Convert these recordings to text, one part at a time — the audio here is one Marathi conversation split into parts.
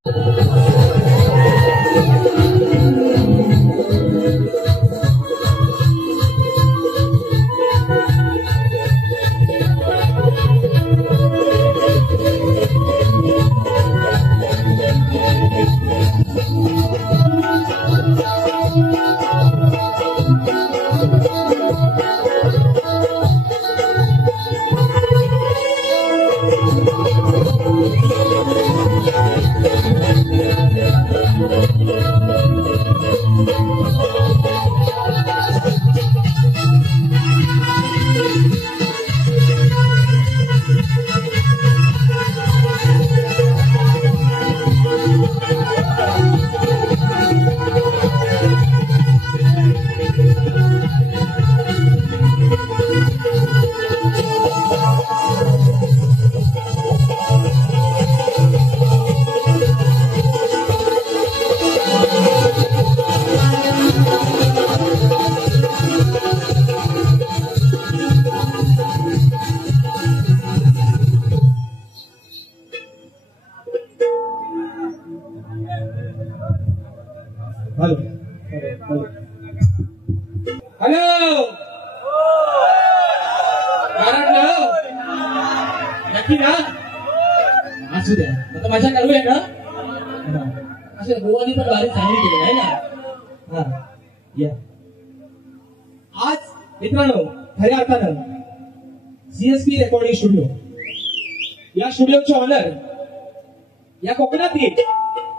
हॅलो नक्की ना असू द्या आता माझ्या चालू आहे ना असं गोवानी पण बारीक चांगली केली आहे ना. हा या आज मित्रांनो खऱ्या अर्थानं सीएसपी रेकॉर्डिंग स्टुडिओ या स्टुडिओचे ऑनर या कोकणातील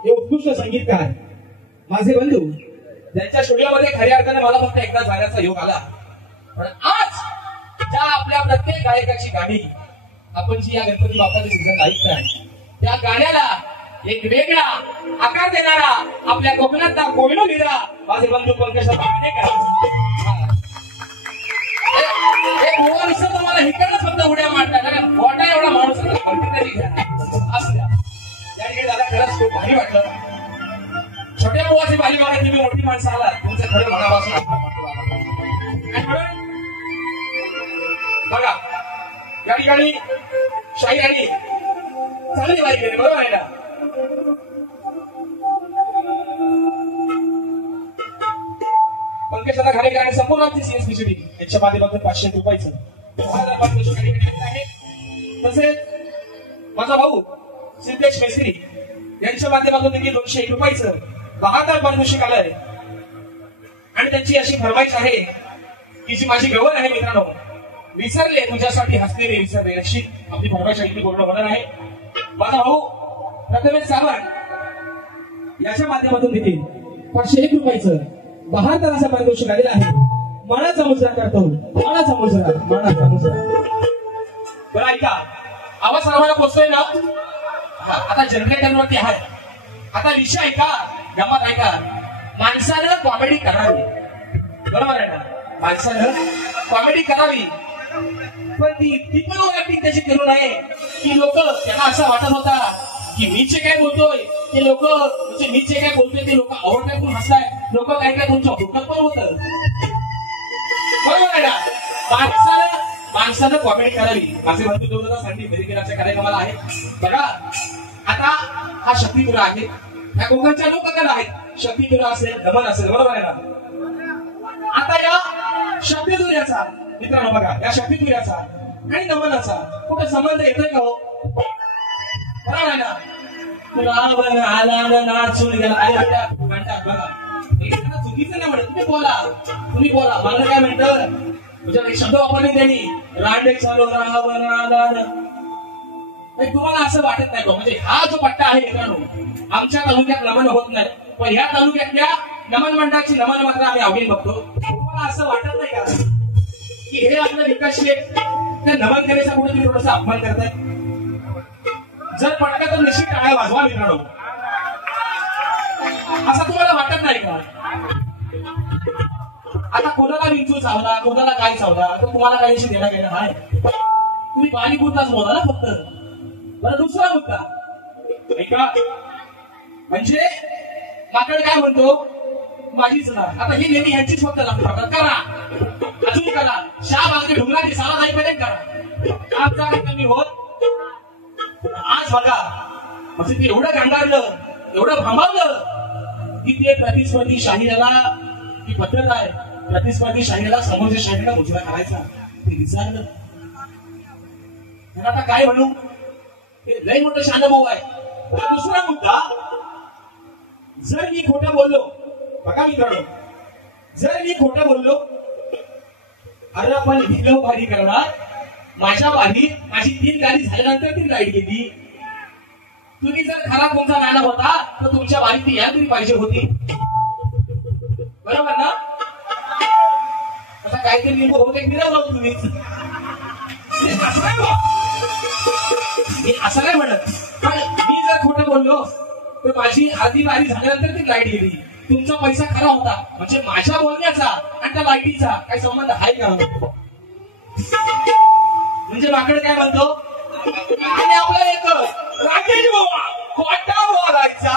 हे उत्कृष्ट संगीतकार माझे बंधू त्यांच्या स्टुडिओमध्ये खऱ्या अर्थाने मला फक्त एकदा जाण्याचा योग आला. पण आज ज्या आपल्या प्रत्येक गायकाची गाणी आपण जी या गणपती बाप्पाचे सीझन ऐकताय त्या गाण्याला एक वेगळा आकार देणारा आपल्या कोकणातला कोयनो लिहिला माझे बंधू पंकज गोवा नुसतं तुम्हाला हिकडच फक्त उड्या मारतात कारण मोठा एवढा माणूस असल्या त्या ठिकाणी दादा खरंच खूप भारी वाटलं. छोट्या मुलाची बाली बघा तुम्ही मोठी माणसं आलात तुमचं खरं मनापासून बघा या ठिकाणी शाहीर आणि चांगली बाई केली बरोबर आहे ना. पंकज दादा घालेकर आणि संपूर्ण आमची सीएसपी टीम यांच्या माध्यमातून 500 रुपयाचं आहे. तसेच माझा भाऊ सिद्धेश मेस्त्री यांच्या माध्यमातून देखील 201 रुपयाचं बहादर पारितोषिक आलंय. आणि त्यांची अशी फरमाईश आहे की जी माझी गवळ आहे मित्रांनो विसरले तुझ्यासाठी हसलेले विसरले अशी आपली फरमाईश आहे ती पूर्ण होणार आहे. माझा भाऊ प्रथमेश सावंत याच्या माध्यमातून देखील 501 रुपयाचं बहादर असं पारितोषिक आलेलं आहे. मनाचा मुजरा करतो मनाचा मुजरा. बरं ऐका आवाज सर्वांना पोहोचतोय ना. आता जनरेटरवरती आहे. आता विषय ऐका गमत ऐका माणसानं कॉमेडी करावी बरोबर आहे ना. माणसानं कॉमेडी करावी पण ती पण ऍक्टिंग त्याची करू नये की लोक त्यांना असं वाटत होता की मी जे काय बोलतोय ते लोक म्हणजे मी जे काय बोलतोय ते लोक आवडताय पण हसताय लोक काय काय तुमच्या हुकत पण होत बरोबर आहे ना. माणसानं कॉमेडी करावी. माझे बंधू दोन सांगली फेरीकेराच्या कार्यक्रमाला आहे बघा. आता हा शक्तीपुरा आहे या कोकणच्या लोककला आहेत. शक्तीपुरा असेल दमन असेल बरोबर आहे ना. आता या शक्तीपुऱ्याचा मित्रांनो बघा या शक्तीपुऱ्याचा आणि दमनाचा कुठे संबंध येतोय का हो बरोबर आहे ना. रावण आला नाचून गेला म्हणतात बघा चुकीचं नाही म्हणत तुम्ही बोला मला काय म्हणतं तुझ्या एक शब्द वापरले त्यांनी रांडे चालू रावण आला. तुम्हाला असं वाटत नाही म्हणजे हा जो पट्टा आहे मित्रांनो आमच्या तालुक्यात नमन होत नाही पण ह्या तालुक्यातल्या नमन मंडळाची नमन मात्र आम्ही आवडीन बघतो. तुम्हाला असं वाटत नाही का की हे आपलं विकास त्या नमन करायचा कुठे तुम्ही थोडासा अपमान करताय. जर पटका तर निश्चित टाळ्या वाजवा मित्रांनो. असं तुम्हाला वाटत नाही का. आता कोणाला विंचू चावला कोणाला काय चावला तर तुम्हाला काहीशी देणं घेणं आहे. तुम्ही पाणीपुरताच बोला ना फक्त. बरं दुसरा मुद्दा ऐका म्हणजे माकड काय म्हणतो माझीच ना. आता ही नेहमी ह्यांचीच फक्त लागतात करा अजून करा शहा बाजरी ढुंगराची सारा जाईपर्यंत करा आमचा काही कमी होत. आज बघा म्हणजे ते एवढं गांगारलं एवढं भांबावलं की ते प्रतिस्पर्धी शाहीराला ही पद्धत आहे, प्रतिस्पर्धी शाहीराला समोरच्या शाहीराला मुजरा करायचा ते विचारलं. आता काय म्हणू, हे लय मोठं शहाणभाऊ आहे. दुसरा मुद्दा, जर मी खोटं बोललो, बघा मित्रांनो, जर मी खोटं बोललो, अरे पण भिलो भारी करणार, माझ्या वारीत माझी 3 गाडी झाल्यानंतर 3 लाईट गेली. तुम्ही जर खरा तुमचा नाना होता तर तुमच्या वारीत ती या तरी पाहिजे होती, बरोबर ना? आता काहीतरी लिंबू बहुतेक मिळालं तुम्हीच. मी असं नाही म्हणत, पण मी जर खोटं बोललो तर माझी आधी वारी झाल्यानंतर ती लाईट गेली, तुमचा पैसा खरा होता, म्हणजे माझ्या बोलण्याचा आणि त्या लाईटीचा काही संबंध आहे का? म्हणजे माकड काय म्हणतो, आणि आपला एक राकेश बाबा खोटा बोलायचा,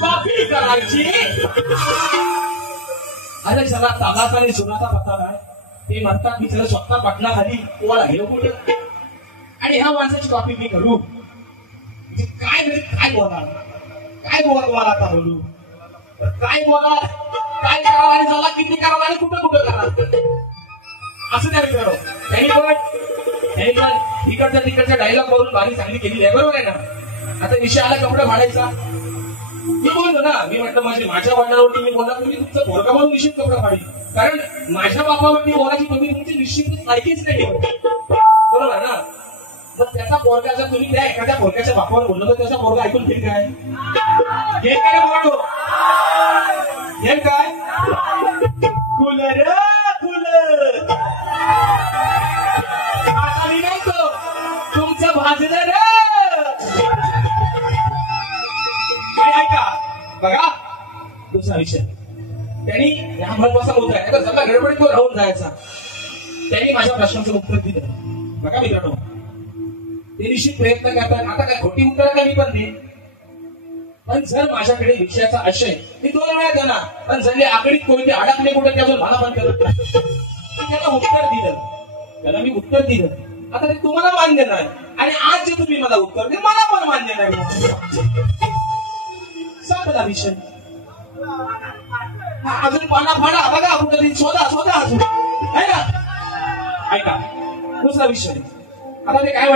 कॉपी करायची. अरे जरा तालाचा आणि सुनाचा पत्ता नाही, ते म्हणतात मी जरा स्वतः पटनाखाली तुम्हाला गेलो कुठे, आणि ह्या माणसाची कॉपी मी करू, म्हणजे काय बोलणार, काय बोला तुम्हाला आता बोलू, काय बोला, काय करा आणि झाला किती करा आणि कुठं करा असं त्या विचारो. त्यांनी पण तिकडच्या डायलॉग करून बारी चांगली केली आहे, बरोबर आहे ना? आता विषय आला कपडे फाडायचा, मी बोलतो ना, मी म्हटलं माझ्या वडिलांवरती मी बोलला तुम्ही तुमचं पोरगा म्हणून निश्चित कपडे फाडी, कारण माझ्या बापावरती बोलायची तुम्ही तुमची निश्चित लायकीच नाही, बरोबर आहे ना? मग त्याचा पोरगा जर तुम्ही त्या एखाद्या पोरग्याच्या बापावर बोललो तर त्याचा पोरगा ऐकून घेईल काय? घेईल काय बोलतो? घेईल काय? कूलर मी नव्हतो तुमचं भाजलं रे. ऐका बघा, दुसरा विषय त्यांनी हा महत्वाचा मुद्दा आहे, आता सगळा गडबडीत तो राहून जायचा. त्यांनी माझ्या प्रश्नाचं उत्तर दिलं. बघा मित्रांनो, ते निश्चित प्रयत्न करतात, आता काय खोटी उत्तर का मी पण देईन, पण जर माझ्याकडे विषयाचा आशय मी 2 वेळा देणार, पण जर आकडीत कोणते अडकले कुठे ते अजून मला पण करत नाही, त्याला उत्तर दिलं, आता ते तुम्हाला मान्य नाही, आणि आज जे तुम्ही मला उत्तर दे मला पण मान्य नाही, संपला विषय. अजून पाना फाडा, बघा कुठं शोधा अजून आहे ना. ऐका दुसरा विषय, आता ते काय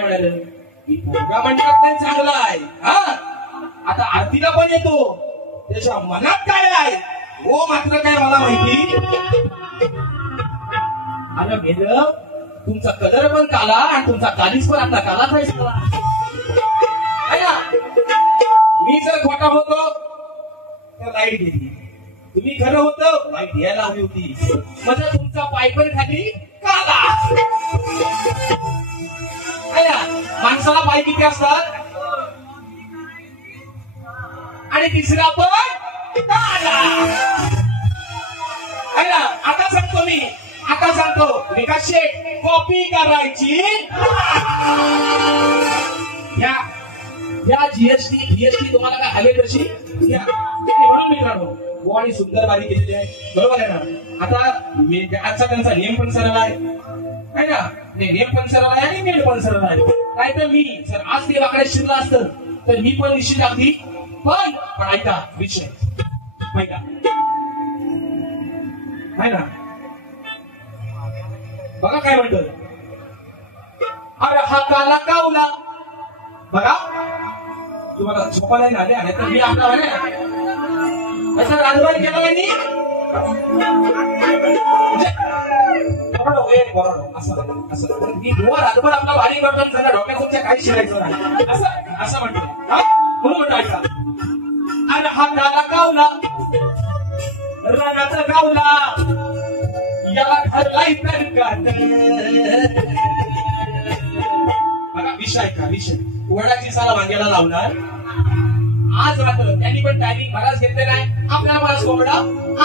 म्हणाले की पोरगा म्हणतात नाही चांगला आहे, हा आता आरतीला पण येतो, त्याच्या मनात काय आहे हो मात्र काय मला माहिती. अरे मेल तुमचा कलर पण काला आणि तुमचा कालीस पण आता कालाच आहे सगळा. मी जर खोटा होतो तर लाईट गेली, तुम्ही खरं होतं लाईट यायला हवी होती, म्हणजे तुमचा पाय पण खाली काला. माणसाला पाय किती असतात, आणि तिसरा पण काला. आता सांगतो विकास शेठ, कॉपी करायची या जीएसटी तुम्हाला काय हवे तशी म्हणून मित्रांनो गोवाडी सुंदर बारी केलेली आहे, बरोबर आहे ना. आता आजचा त्यांचा नियम पण सरळ आहे ना, नियम पण सरळ आहे आणि मेल पण सरळ आहे. नाही तर मी जर आज ते वाकडे शिरला असतं तर मी पण निश्चित अगदी, पण ऐका विषय ऐका आहे ना. बघा काय म्हणतो, अरे हा काला कावला, बघा तुम्हाला झोपायला नाही आले तर मी आपला असं राजवारी केला नाही, असं मी राजभर आपला वारी करतो, त्याला डोक्यात तुमच्या काही शिरायचं नाही असं म्हणतो, म्हणून म्हणतो ऐका. अरे हा काला कावला रानाचा गावला, याला घरला बघा विषय का विषय वडाची साला वांग्याला लावणार. आज रात्र त्यांनी पण टायमिंग बराच घेतलेला आहे, आपल्याला बराच कोंबडा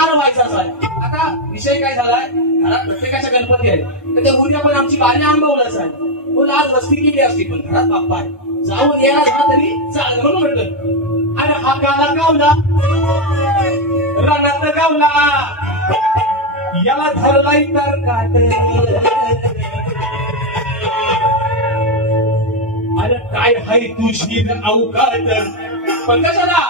आरवायचाच आहे. आता विषय काय झालाय, घरात प्रत्येकाच्या गणपती आहे, तर त्या उद्या पण आमची बारी आंबवलंच आहे, पण आज वस्ती केली असती, पण घरात बाप्पा आहे, जाऊन यायला झाला तरी चाल म्हणून म्हटलं. अरे हा काला गावला रानात गावला, याला धरलाय तर काट. अरे काय हाय तुझी अवकात पंकजाला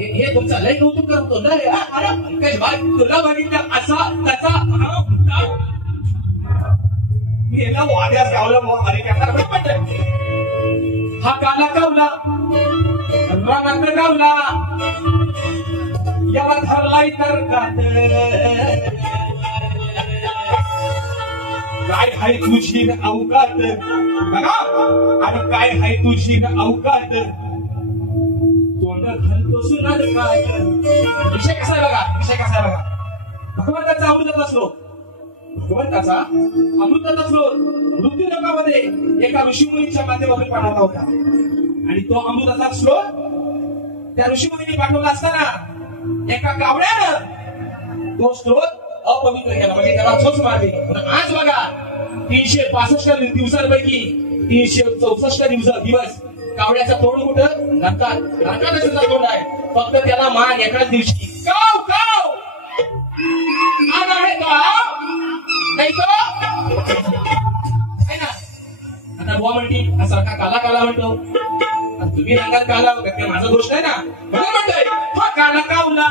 हे तुमचा लय कौतुक करतो लय अरे पंकज भाई तुला बघितलं असा त्याचा मी याला वाड्यास गावला अरे त्याला हा काला गावला रानात गावला याला धरलाय तर काय हाय तुझी अवकात बघा आणि काय हाय तुझी अवकात तोंड घालतो सुनार काय विषय कसा आहे बघा विषय कसा आहे बघा भगवंताचा अमृताचा श्लोक भगवंताचा अमृताचा श्लोक मृत्यू लोकामध्ये एका ऋषीमुनीच्या माध्यमातून पाठवला होता आणि तो अमृताचा श्लोक त्या ऋषीमुनींनी पाठवला असताना एका कावड्यानं तो श्लोक अपवित्र केला म्हणजे त्याला चोच मारली आज बघा 365 दिवसांपैकी 364 दिवस कावड्याचा तोंड कुठं नाकात तोंड आहे फक्त त्याला मान एकाच दिवशी काव काव आज आहे तो नाही तो आहे ना आता बुवा म्हणती सारखा काला काला म्हणतो तुम्ही रंगात काला ते माझा दोष नाही ना बरोबर म्हणतोय हा काला कावला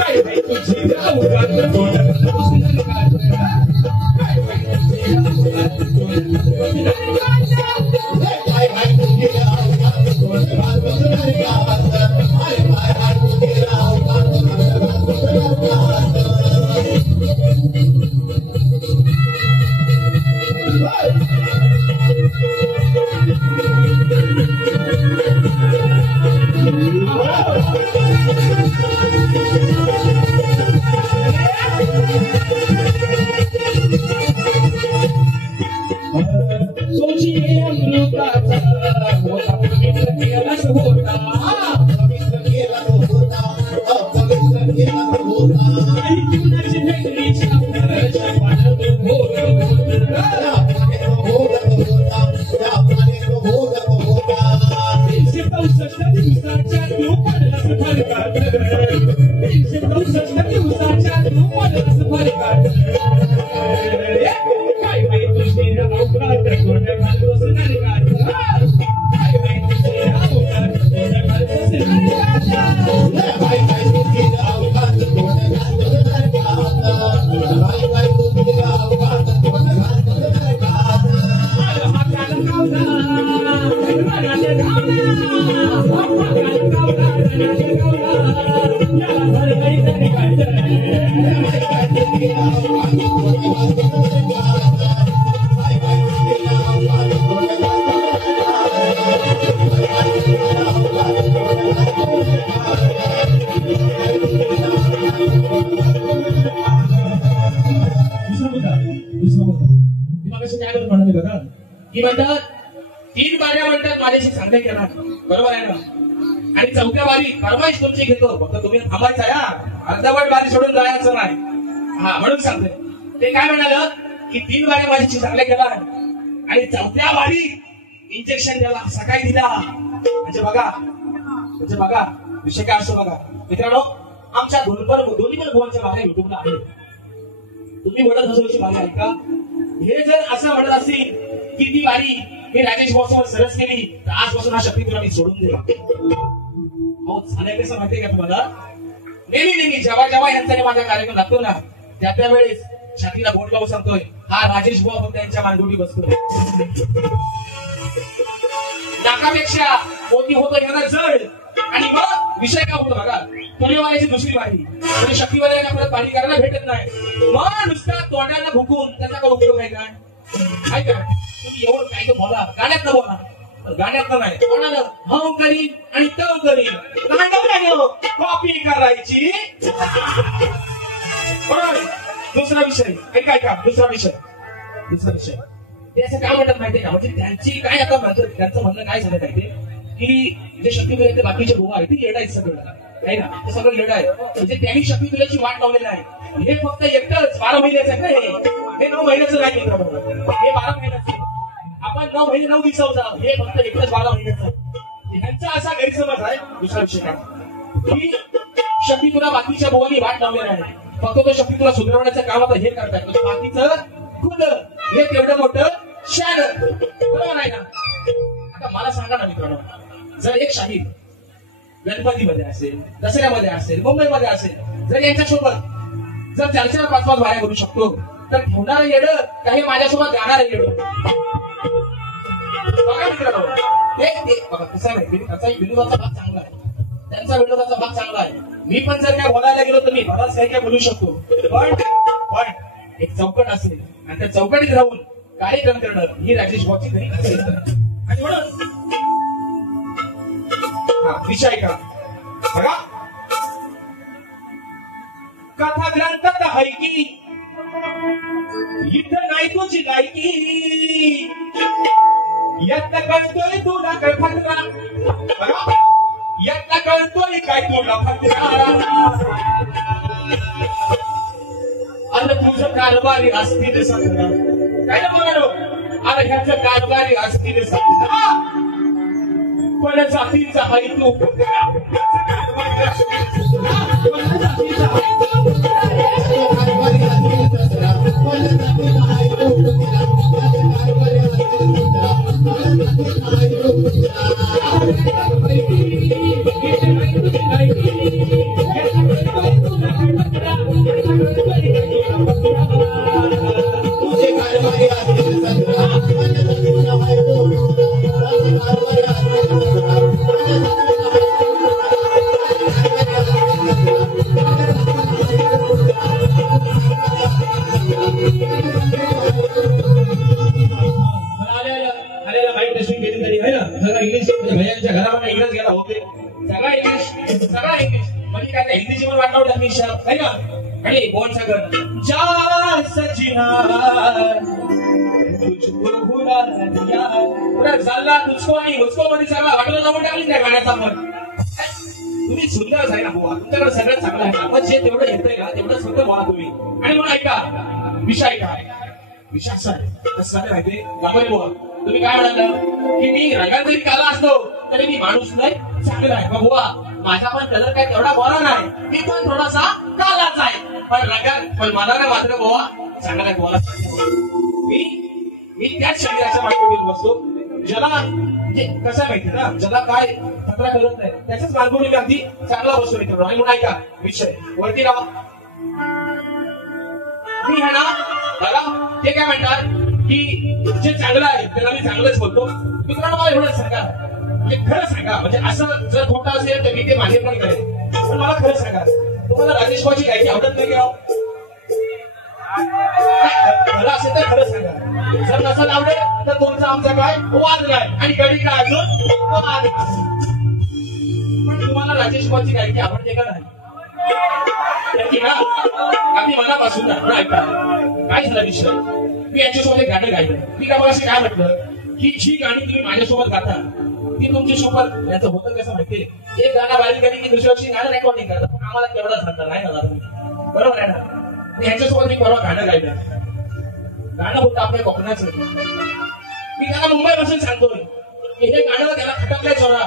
काय की म्हणतात 3 बाऱ्या म्हणतात माझ्याशी चांगले केला बरोबर आहे ना आणि 4थ्या बारी फरमाईश तुमची घेतो फक्त तुम्ही थांबायचा या अर्धवट बारी सोडून जायचं नाही हा म्हणून सांगते ते काय म्हणालं की 3 बाऱ्या माझ्याशी चांगले केला आणि 4थ्या बारी इंजेक्शन द्याला सकाळी दिला म्हणजे बघा विषय काय असतो बघा मित्रांनो आमच्या दोन्ही पण भुवनच्या बाहेर युट्यूबला आहे तुम्ही वडद हसवची बारी ऐका हे जर असं म्हणत असतील की ती बारी मी राजेश भाऊसोबत सरस केली तर आजपासून हा शक्ती तुला मी सोडून दिला हो झालंय कसं माहितीये का तुम्हाला नेहमी जेव्हा यांचा माझा कार्यक्रम लागतो ना त्या वेळेस छातीला बोट लावून सांगतोय हा राजेश भाऊ फक्त यांच्या मानगुटी बसतो नाकापेक्षा कोणती होतो यांना जड आणि मग विषय काय होतो बघा पुणेवाल्याची दुसरी बारी म्हणजे शक्तीवाल्याला परत बारी करायला भेटत नाही मग नुसता तोंडाला भुकून त्याचा काय उपयोग आहे काय का तुम्ही एवढं काय तर बोला गाण्यात बोला गाण्यात नाही कोणाला हव करीन आणि तव करीन कॉपी करायची बरोबर दुसरा विषय ऐका दुसरा विषय ते असं काय म्हणतात माहितीये का म्हणजे त्यांची काय आता म्हणतात त्यांचं म्हणणं काय झालं माहितीये की जे शक्तीवेळ बाकीचे गोवा आहे ते येड आहेत सगळं आहे ना ते सगळं येड आहे म्हणजे त्यांनी शक्तीवेळेची वाट लावलेली आहे हे फक्त एकटंच 12 महिन्याचं आहे ना हे 9 महिन्याचं नाही हे 12 महिन्याचं आपण 9 महिने 9 दिवसाचं हे फक्त एकटंच 12 महिन्याचं ह्यांचा असा गैरसमज आहे दुसरा विषय काय की शक्ती तुला बाकीच्या बोवानी वाट लावलेला आहे, फक्त तो शक्ती तुला सुधारवण्याचं काम आता हे करताय, बाकीचं खुलं हे तेवढं मोठं शान, बरोबर आहे ना? आता मला सांगा ना मित्रांनो, जर एक शाहीर गणपतीमध्ये असेल, दसऱ्यामध्ये असेल, मुंबईमध्ये असेल, जर यांच्यासोबत जर 4-4-5-5 वाऱ्या करू शकतो, तर ठेवणारं येडं काही माझ्यासोबत गाणारं येडं. बघा मित्रांनो, बघा कसं आहे, त्याचा विनोदाचा भाग चांगला आहे, त्यांचा विनोदाचा भाग चांगला आहे. मी पण जर काय बोलायला गेलो तर मी बराच काही काय बोलू शकतो, पण एक चौकट असेल आणि त्या चौकटीत राहून कार्यक्रम करणं ही राजेश भाऊची घरी असेल. आणि म्हणून विषय का बघा, कथा ग्रंथात आहे की इथं नाही तुझी गायकी, यातला कळतोय तुला काय फतरा, बघा यातला कळतोय काय तुला फतरा, अरे तुझं कारभारी असतील सगळं काय ना म्हणालो, अरे ह्याचं कारभारी असतील सगळं, पण जातीचा हाय तू घरामध्ये इंग्रज गेला होते, सगळा इंग्लिश म्हणजे काय हिंदी जीवन वाटलं नाही ना. आणि कोण सगळं जा सचिना चालला तुझको आणि मुझको मध्ये सगळा वाटलं जाऊन टाकली त्या गाण्याचा मन. तुम्ही सुंदरच आहे ना बुवा, तुमच्याकडे सगळं चांगलं आहे ना, पण जे तेवढं येतंय का तेवढं सगळं बोला तुम्ही. आणि म्हणून ऐका विषय काय, विषय असा आहे कसं माहिती गावाई बुवा, तुम्ही काय म्हणाल की मी रंगात जरी काला असतो तरी मी माणूस नाही चांगला आहे बुवा, माझा पण कलर काय तेवढा गोरा नाही, मी पण थोडासा कालाच आहे, पण रंगात पण मला ना मात्र बुवा चांगला आहे बुवा. मी त्याच शरीराच्या मार्गोटीवर बसतो ज्याला म्हणजे कसं माहिती ना, ज्याला काय खतरा करत नाही त्याच्याच मार्गोटीवर अगदी चांगला बसतो मित्रांनो. आणि म्हणून ऐका विषय वरती राहा, मी है ना बघा ते काय म्हणतात की जे चांगलं आहे त्याला मी चांगलंच बोलतो. मित्रांनो मला एवढंच सांगा, म्हणजे खरं सांगा, म्हणजे असं जर खोटं असेल तर मी ते माझे पण करेन, पण मला खरं सांगा तुम्हाला राजेश भाऊची गायकी आवडत नाही का? खरं असेल तर खरं सांगा, जर नसेल आवडेल तर तुमचा आमचा काय वाद नाही आणि कधी काय अजून वाद. पण तुम्हाला राजेश भाऊची गायकी आवडते का नाही? अगदी मनापासून ना ऐका काय झाला विषय, मी यांच्यासोबत एक गाणं गायलं. मी का असे काय म्हटलं की जी गाणी तुम्ही माझ्यासोबत गाता ती तुमची सोबत याचं होतं कसं माहितीये, एक गाणं बारीक गाणी की दुसऱ्या वर्षी गाणं रेकॉर्डिंग करतात, पण आम्हाला तेवढा सांगता नाही ना, बरोबर आहे ना. यांच्यासोबत मी परवा गाणं गायलं, गाणं होतं आपल्या कोकणाचं. मी त्याला मुंबईपासून सांगतोय की हे गाणं त्याला खटकलंय चोरा,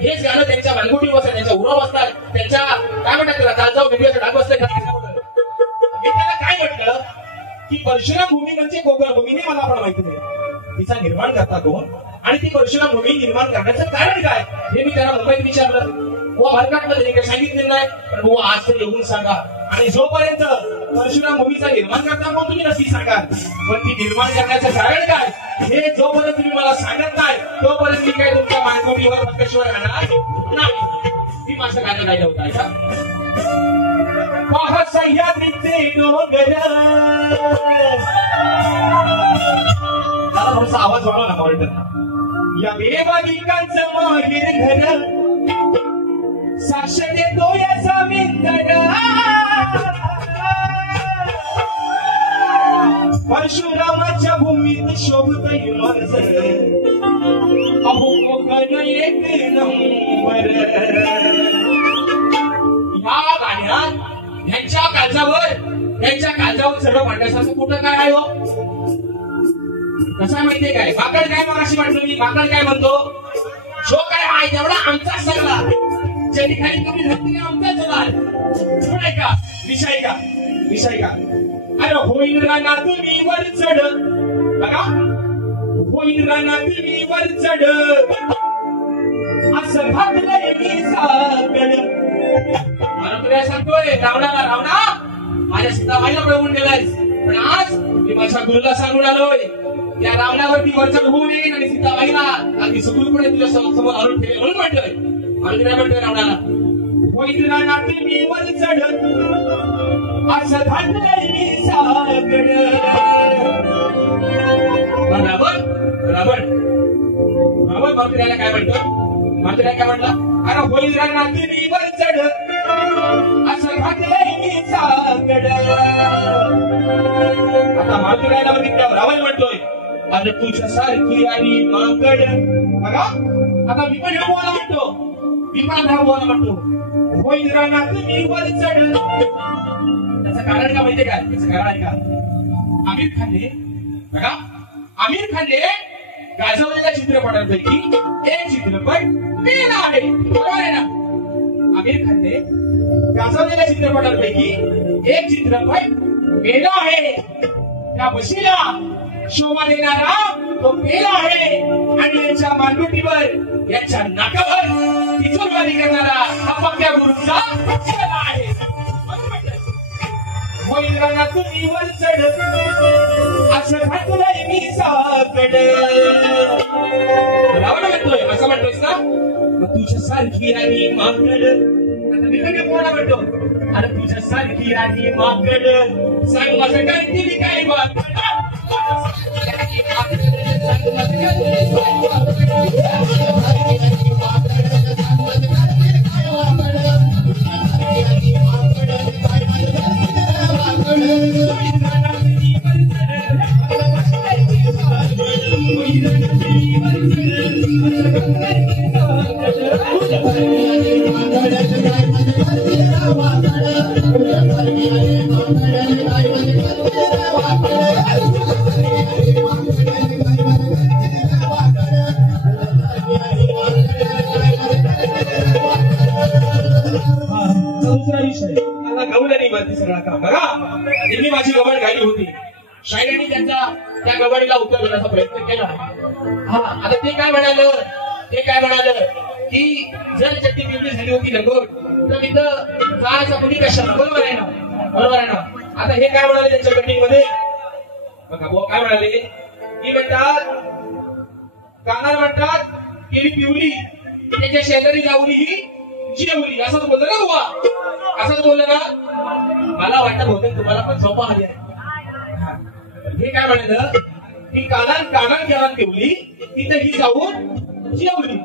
हेच गाणं त्यांच्या मानगुटी बसतात, त्यांच्या उराव असतात, त्यांच्या काय म्हणतात त्याला तालजाव भिडीचं डाग बसले. मी त्याला काय म्हटलं की परशुराम भूमी म्हणजे कोकण भूमीने मला पण माहिती नाही, तिचा निर्माण करता कोण आणि ती परशुराम भूमी निर्माण करण्याचं कारण काय हे मी त्याला मुंबईत विचारलं. बुवा भरकाटमध्ये काही सांगितलेलं नाही, पण बुवा आज तर येऊन सांगा. आणि जोपर्यंत परशुराम भूमीचा निर्माण करता कोण तुम्ही नक्की सांगा, पण ती निर्माण करण्याचं कारण काय हे जोपर्यंत तुम्ही मला सांगत नाही तोपर्यंत मी काय तुमच्या मानगुटीवर पक्केश्वर राहणार नाही. मी माझं गाणं गायलं होतं ऐका. पहा सह्याद्रीचे डोंगर, थोडासा आवाज वाढवा ना ऑर्डर. या देवादिकांचं माहेर घर, साक्ष देतो याचा मित्र, परशुरामाच्या भूमीत शोभतय माझ, अहो कोकण एक नंबर. या गाण्यात ह्यांच्या काळजावर सगळं मांडण्यासारखं कुठं काय आहे हो? कसं माहितीये काय, माकड काय मग अशी म्हटलं मी, माकड काय म्हणतो जो काय आहे तेवढा आमचा सगळा, ज्यांनी खाली कमी घातली आमचा जवळ का विषय का विषय का. अरे होईल राना तुम्ही वर चढ बघा, होईल राना तुम्ही वर चढ असं घातलंय मी सागड. मला तुला सांगतोय रावणाला, रावणा माझ्या सीताबाईला पळवून गेलायस, पण आज मी माझ्या गुरुला सांगून आलोय या रावणावरती वरचढ होऊ नये आणि सीताबाईला अगदी सुखरूपणे तुझ्या समोर आणून ठेवेल म्हणून म्हणतोय. म्हणून काय म्हणतोय रावणाला, होईल राना तुम्ही वर चढ असं घातलंय मी सागड. रावण रावण रावण मंत्र्याला काय म्हणतो, मंत्र्याला काय म्हणला, अरे होईल राना तुम्ही वर चढ असं घातलंय मी सागड. आता मंत्र्याला बघितल्यावर रावण म्हणतोय, अरे तुझ्यासारखी आणि माकड. बघा आता मी पण बोला म्हणतो, मी पण बोला म्हणतो, होईल राना तुम्ही वर चढ. त्याचं कारण का माहितीये काय, त्याचं कारण आहे का, आमिर खानने बघा, आमिर खानने गाजवलेल्या चित्रपटांपैकी एक चित्रपट मेला आहे, बरोबर आहे ना. आमिर खानने गाजवलेल्या चित्रपटांपैकी एक चित्रपट मेला आहे. त्या बशीला शोभा देणारा तो मेला आहे आणि याच्या मानगुटीवर याच्या नाकावर तिचोरवारी करणारा हा पक्क्या गुरुचा चेला आहे. होईल राना तुम्ही वर चढ असं घातलंय मी सागड. रावण म्हणतोय, असं म्हणतोयस ना, मग तुझ्यासारखी राणी माकड. आता मी कधी कोणाला म्हणतो, अरे तुझ्यासारखी राणी माकड सांग माझं काय केली काय बात. यांनी माझी गवड गायली होती, शायरांनी त्या गवडीला उत्तर देण्याचा प्रयत्न केला. हा आता ते काय म्हणालं, की जर चट्टी पिवळी झाली होती लंगोट तर इथं जायचं कुणी कशाला, बरोबर आहे ना. आता हे काय म्हणाले त्यांच्या कटिंग मध्ये बघा, बुवा काय म्हणाले की म्हणतात, कानार म्हणतात केली पिवली त्याच्या शेजारी जाऊली ही जेवली, असंच बोललं ना बुवा, असंच बोललं ना. मला वाटत होतं तुम्हाला पण झोपा आली आहे. हे काय म्हणालं की कानान केरात ठेवली तिथे ही जाऊन जेवली,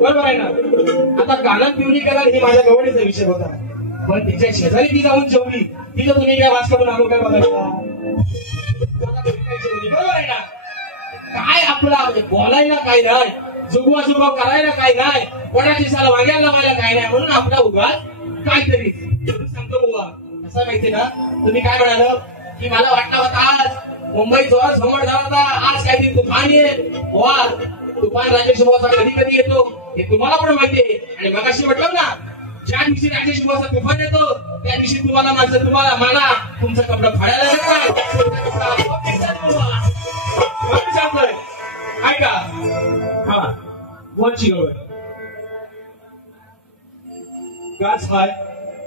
बरोबर आहे ना. आता कानात पिवली करा हे माझ्या गवडीचा विषय होता, पण तिच्या शेजारी ती जाऊन जेवली तिथं तुम्ही काय वास करून आलो काय बघायला, बरोबर आहे ना. काय आपला बोलायला काय नाही, जुगवा करायला काय नाही, कोणाची साला वाग्याला लावायला काय नाही, म्हणून आपला उगाच काहीतरी सांगतो बुवा. असं माहिती ना, तुम्ही काय म्हणाल की मला वाटलं होता आज मुंबई जोरात समोर झाला होता, आज काहीतरी तुफान येईल बुवा. तुफान राजेश बुवाचा कधी कधी येतो हे तुम्हाला पण माहिती आहे. आणि मगाशी म्हटलं ना, ज्या दिवशी राजेश बुवाचा तुफान येतो त्या दिवशी तुम्हाला माझं तुम्हाला मला तुमचं कपडा फाडायला ऐका. हा वरची गवळ गाच हाय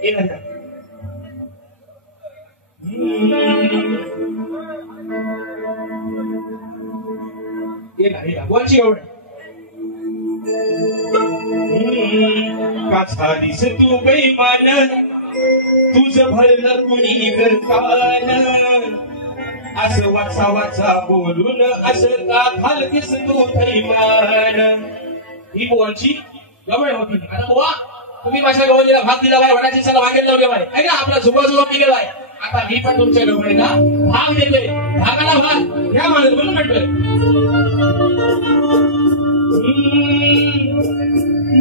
येणार वरची गवळ काचा दिस तू बैमान तुझं भरलं कुणी गरकान, असं वाचा वाचा बोलून असं का घालतीस तू थैमान. ही बुवांची गवळ होती. आता बुवा तुम्ही माझ्या गवळीला भाग दिला बाय, वडाची सला भागेल लावले बाय, आहे ना, आपला झुबा केलेला आहे. आता मी पण तुमच्या गवळीला भाग देतोय, भागाला भाग घ्या म्हणत म्हणून म्हणतोय.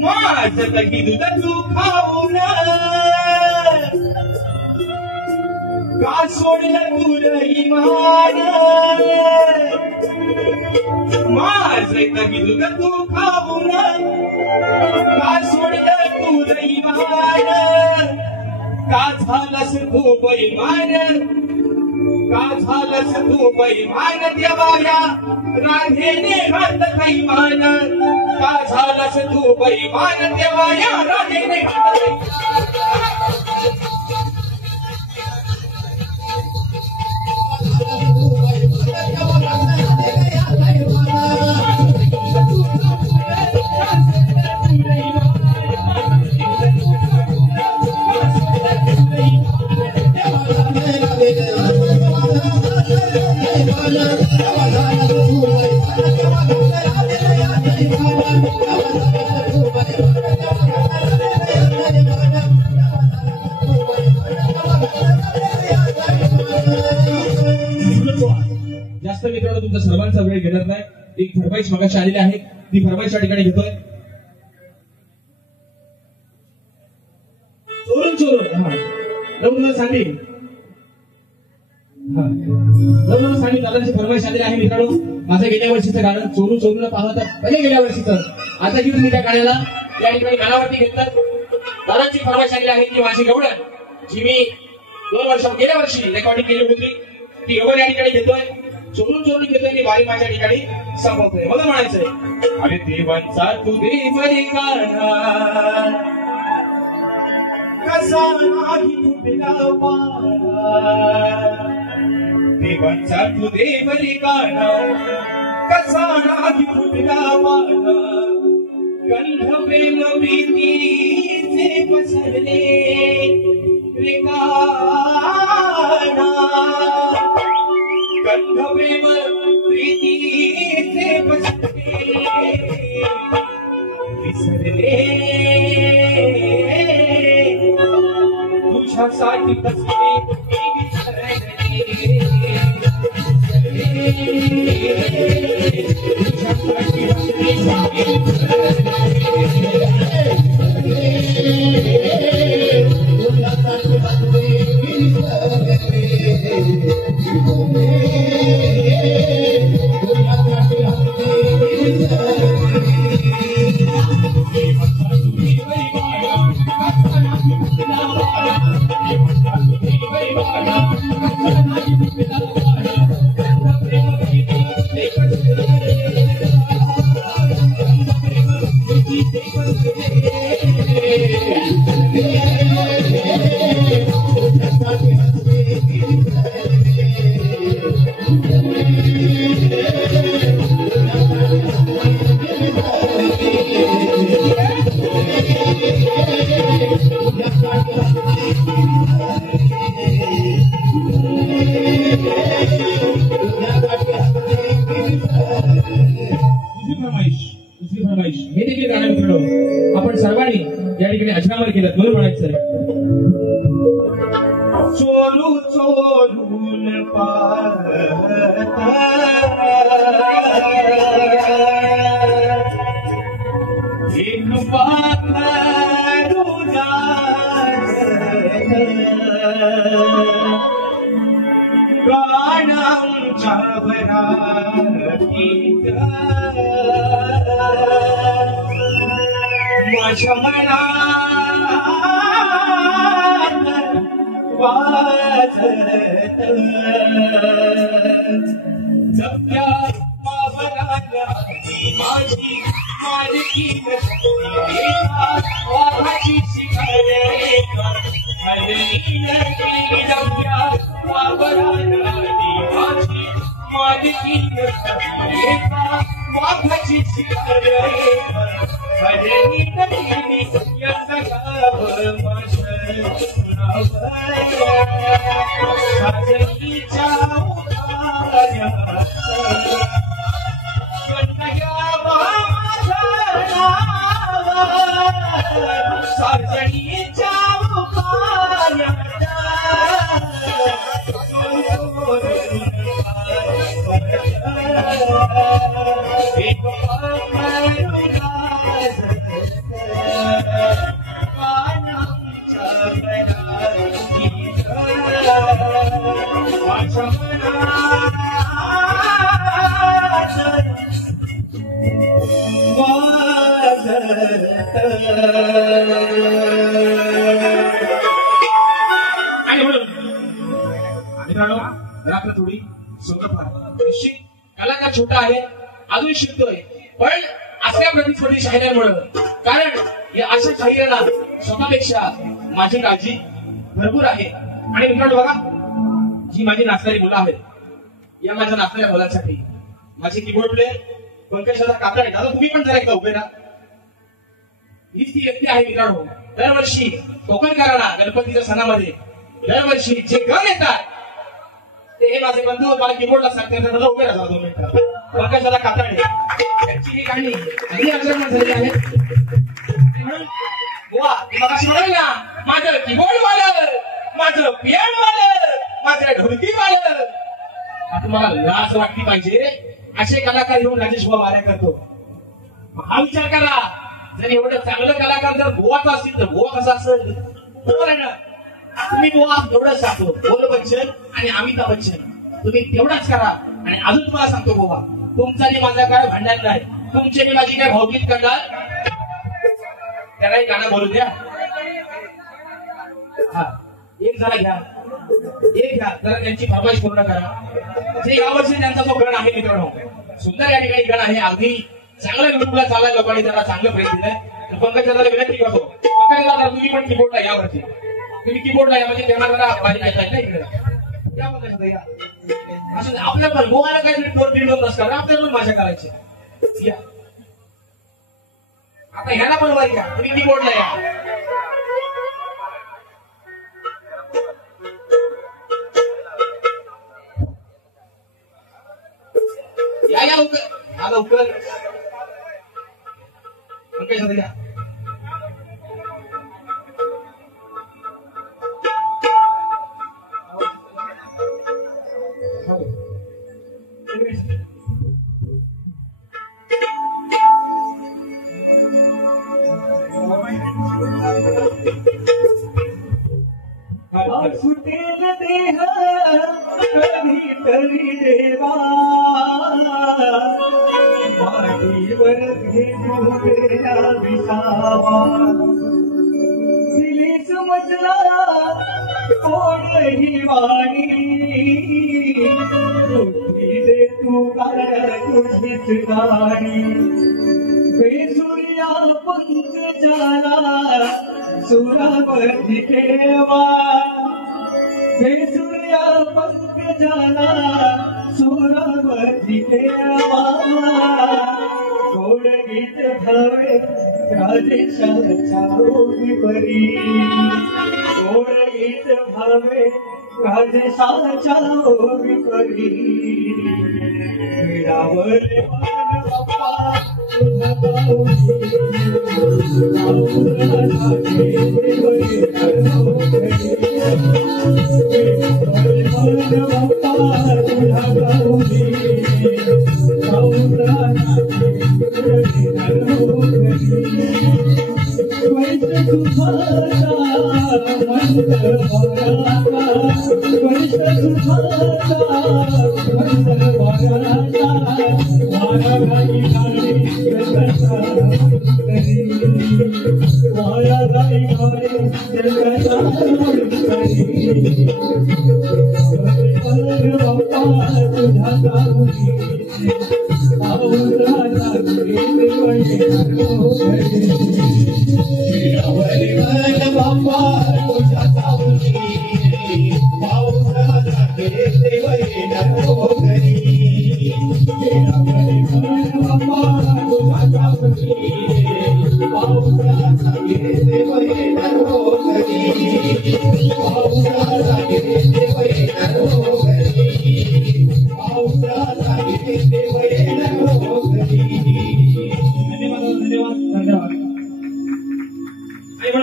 माझं कधी दूध तू खाऊन का सोडलं तुला इमान, माझे तगिल तू खाऊन का सोडलं तू दैवान का झालंस तू बैमान का झालंस तू बैमान देवाया राधेने घात कैमान का झालंस तू बैमान देवाया राधेने घात जास्त मित्रांनो तुमचा सर्वांचा वेळ घेणार नाही. एक फरमाईश मगाशी आलेली आहे, ती फरमाईश या ठिकाणी घेतोय. चोरून चोरून लग्न सांगली सांगली दादांची फरमाईश आलेली आहे मित्रांनो. माझं गेल्या वर्षीचं गाणं चोरू चोरून पाहत पहिले गेल्या वर्षीचं आता की तुम्ही त्या गाण्याला या ठिकाणी गाण्यावरती घेतलं. दादांची फरमाईश आलेली आहे की माझी गवळण जी मी 2 वर्ष गेल्या वर्षी रेकॉर्डिंग केली होती ती गवळण या ठिकाणी घेतोय. चोरून चोरून घेतोय मी वारी माझ्या ठिकाणी संपवतोय. मला म्हणायचंय अरे देवांचा तू देवरी गाणा कसा नाही तुला पारा देवांचा तू देवरी गाणा कसा नाही तुला पारा गंध प्रेम प्रीतीचे पसरले रे गाणा गंध प्रेम प्रीतीचे पसरले विसरले तुझ्यासाठी कसले हे देखील गाणं मित्रांनो आपण सर्वांनी या ठिकाणी अजरामर केलं म्हणून म्हणायचं चोरू चोरून पाहत एक पाखरू गाण्याच्या भरातीत माझ्या मनात वाजत जप्त्या पावलाला माझी मालकी वाघाची शिकारे जप्त्या पावलाला माझी मालकी वाघाची शिकारे आणि म्हणून मित्रांनो रात्र थोडी सोबत निश्चित कलाकार छोटा आहे अजून शिकतोय पण असल्या प्रतिस्पर्धी शाहिरांमुळे कारण या अशा शाहिरांना स्वतःपेक्षा माझी काळजी भरपूर आहे. आणि मित्रांनो बघा जी माझी नाचणारी मुलं आहेत या माझ्या नाचणाऱ्या मुलांसाठी माझे कीबोर्ड प्लेअर पंकज दादा कातळे दादा तुम्ही पण जरा एकदा उभे राहा. हीच ती व्यक्ती आहे मित्रांनो दरवर्षी कोकणकरांना गणपतीच्या सणामध्ये दरवर्षी जे गण येतात ते हे माझे बंधू मला कीबोर्डला सांगतात दादा उभे राहा 2 मिनिटं. पंकज दादा कातळे त्यांची ही कहाणी आधी आचरण झाली आहे म्हणून बुवा मगाशी म्हणाल ना माझं कीबोर्ड वालं माझं पियानो वालं माझं ढोलकी वालं आता मला लाज वाटली पाहिजे असे कलाकार येऊन राजेश बुवा वाऱ्या करतो. हा विचार करा जर एवढं चांगलं कलाकार जर गोवाचा असतील तर गोवा कसा असेल बरोबर आहे ना. तुम्ही गोवा एवढंच सांगतो बोल बच्चन आणि अमिताभ बच्चन तुम्ही तेवढाच करा. आणि अजून तुम्हाला सांगतो गोवा तुमचा आणि माझा काय भांडण नाही तुमची आणि माझी काय भावगीत करणार त्यालाही गाणं बोलू द्या. हा एक झाला घ्या एक घ्या जरा त्यांची फरमाईश पूर्ण करा. जे यावर्षी त्यांचा जो गण आहे मित्रांनो सुंदर या ठिकाणी गण आहे अगदी चांगल्या ग्रुपला चाललाय लोकांनी त्यांना चांगलं प्रेम दिलंय. पंकज दादाला विनंती करतो पंकज दादा तुम्ही पण कीबोर्डला यावरती तुम्ही कीबोर्डला या म्हणजे त्यांना जरा बारीक येत ना इकडे या पंकज दादा या असं आपल्या पण गोवाला काही दोन नसतात आपल्याला पण माझ्या करायचे या आता ह्याला पण वर घ्या तुम्ही कीबोर्डला या. या लवकर हा लवकर पंकज दादा या. सुटेल देह कधी तरी देवा मातीवर घेऊन देया विसावा दिली समजला कोणही वाणी तुझी दे तू तुझीच गाणी बेसुर्या पंकजाला सुरावधी ठेवा बेसुर्या पंकजाला सुरावधी ठेवा गोड गीत भावे राजेशाच्या परी गोड गीत भावे राजेशाच्या परी विडावर बाप्पा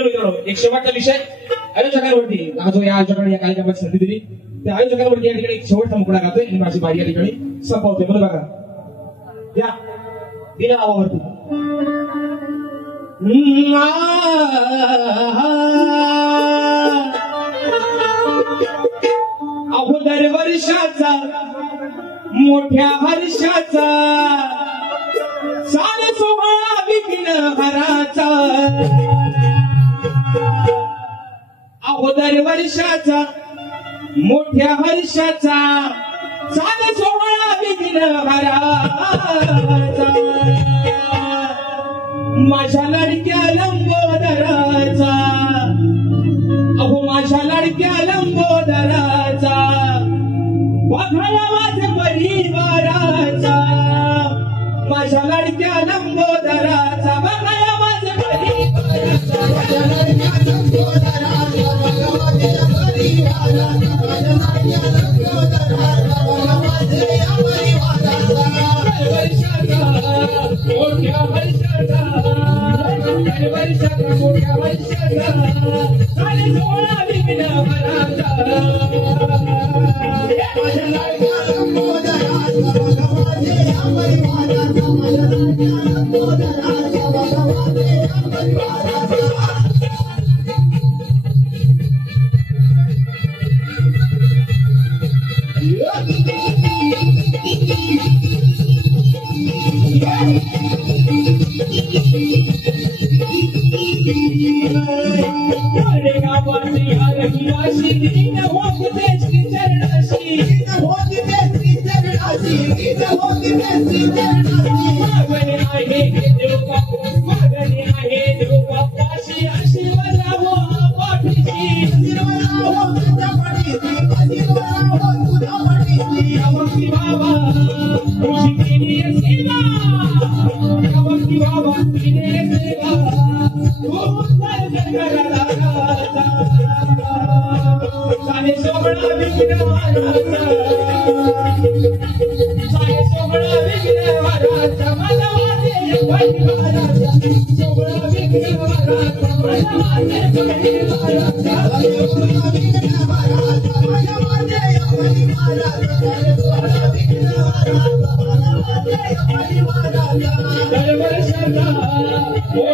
तुझा एक शेवटचा विषय आयोजकांवरती जो या आयोजकांनी या कार्यक्रमाची संधी दिली त्या आयोजकांवरती या ठिकाणी शेवटचा मुकडा गातोय आणि माझी बारी या ठिकाणी संपवते. बरोबर बघा या दिल्या नावावरती अगोदर वर्षाचा मोठ्या हर्षाचा साल सोहळा विघ्न हराचा अगोदर वर्षाचा मोठ्या हर्षाचा चाल सोहळा विघ्न हराचा माझ्या लाडक्या लंबोदराचा अहो माझ्या लाडक्या लंबोदराचा बघाया माझ्या परिवाराचा माझ्या लाडक्या लंबोदराचा बघाया माझ्या परिवाराचा माझ्या लाडक्या लंबोदराचा बघा माझ्या परिवाराचा माझ्या लाडक्या लंबोदराचा बघा माझ्या परिवाराचा वर्षाचा मोठ्या वर्षाचा वर्षाचा मोठ्या वर्षाचा चाले सोळा विघ्न हराचा माझ्या लाडक्या लंबोदराचा बघा माझ्या परिवाराचा माझ्या लाडक्या लंबोदराचा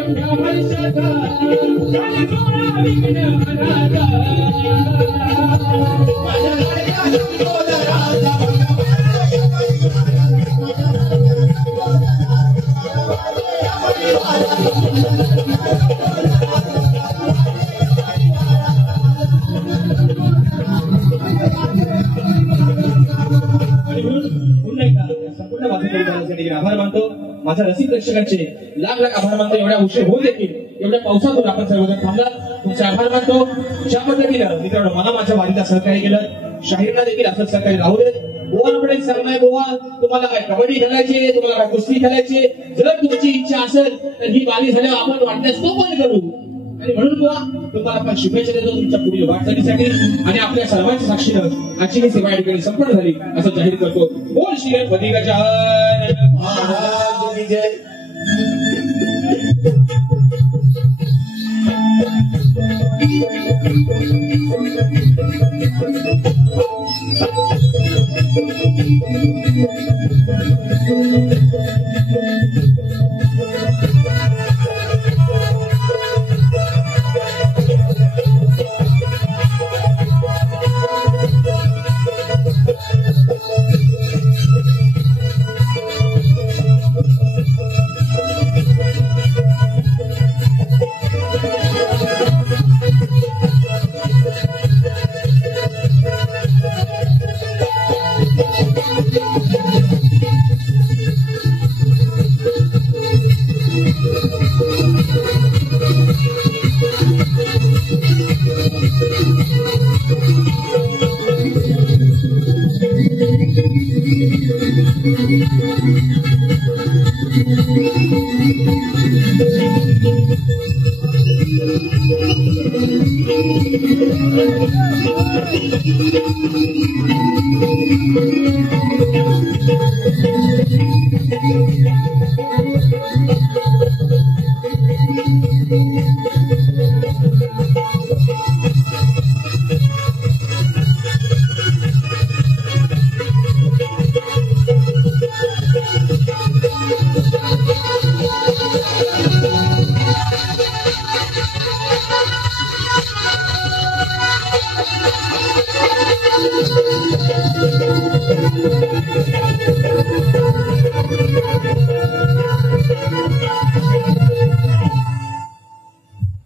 बघा माझ्या परिवाराचा आभार मानतो माझ्या रसिक प्रेक्षकांचे लाख लाख आभार मानतो एवढ्या उशीर होऊ देखील एवढ्या पावसातून आपण सर्वजण थांबला तुमचे आभार मानतो ज्या पद्धतीनं मित्रांनो मला माझ्या वारीला सहकार्य केलं शाहीरला देखील असंच सहकार्य राहू दे गोवा आपण एक सांगणार गोवा तुम्हाला काय कबड्डी खेळायची तुम्हाला काय कुस्ती खेळायची जर तुमची इच्छा असेल तर ही वारी झाल्यावर आपण वाटण्यास तो पण करू आणि म्हणून गोवा तुम्हाला आपण शुभेच्छा देतो तुमच्या पुढील वाटचालीसाठी आणि आपल्या सर्वांच्या साक्षीनं आजची ही सेवा या ठिकाणी संपन्न झाली असं जाहीर करतो बोल श्री गणपती गजानन महाराज की जय